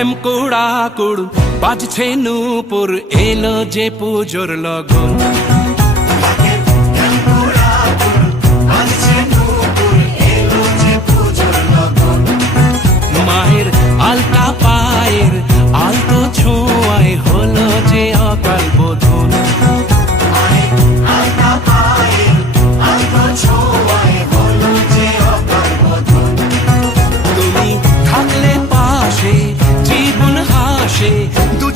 ঢাকের কুড়া কুড় বাজছে নূপুর, এলো যে পুজোর লগন। মায়ের আলতা পায়ের আলতো ছোঁয়ায় হলো যে অকাল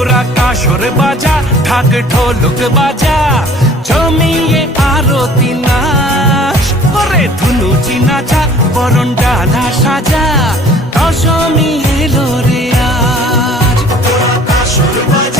তোরা কাসর বাজা, ঢাক ঢোলক বাজা, জমিয়ে আরতি নাচ ওরে ধুনুচি নাচা বরণ ডালা সাজা, দশমী এলো রে আজ। ঢাকের